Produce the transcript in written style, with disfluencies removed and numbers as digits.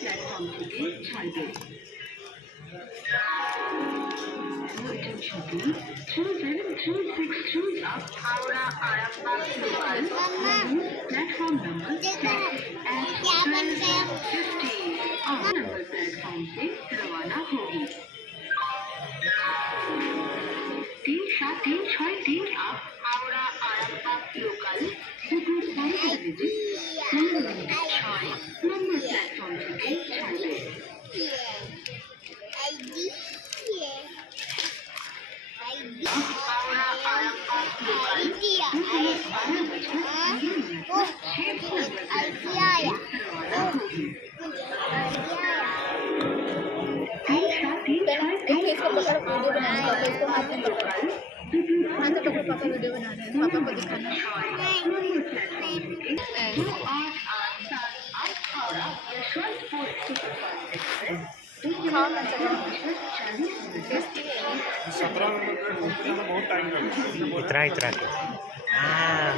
Platform থেকে ছাড়বে। Attention please. Children 3-6 choose up Howrah Arambagh local platform number 6 at 12:50 और number platform से रवाना होगी। 3-7-3-6 up Howrah Arambagh local দুপুর 12টা বেজে 15 মিনিট 6 নম্বর প্ল্যাটফর্ম থেকে ছাড়বে। पापा वीडियो बना रहे हैं, पापा को दिखाना है। इतना इतना के हाँ